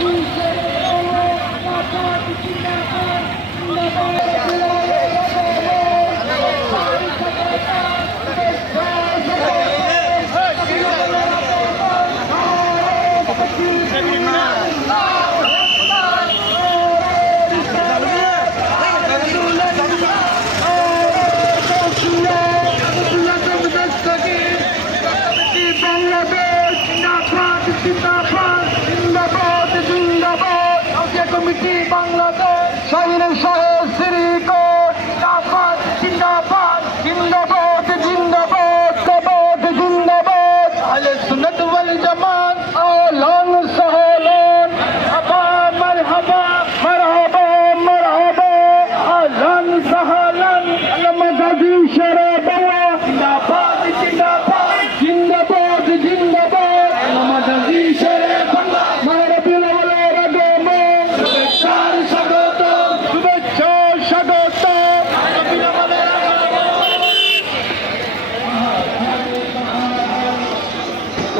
Tuesday.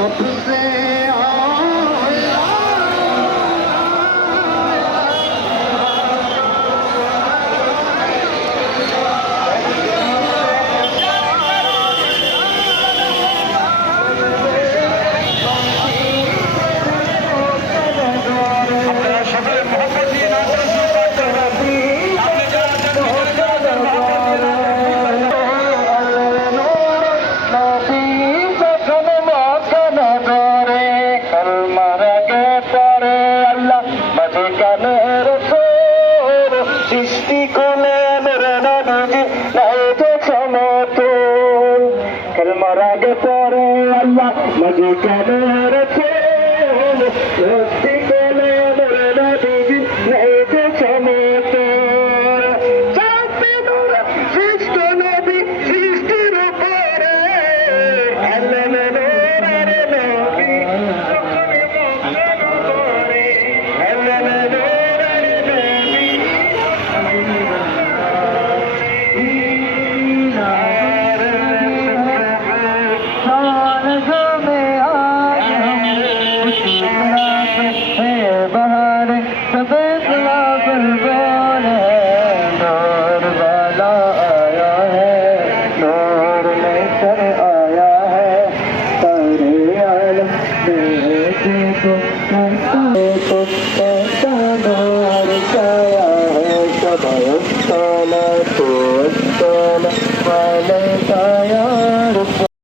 What is Opposite. সৃষ্টি করলেন রণবীজি নায়ক সমতল। খেলমার আগে পরে আল্লাহ মাঝে কেন হারেছে Thank you.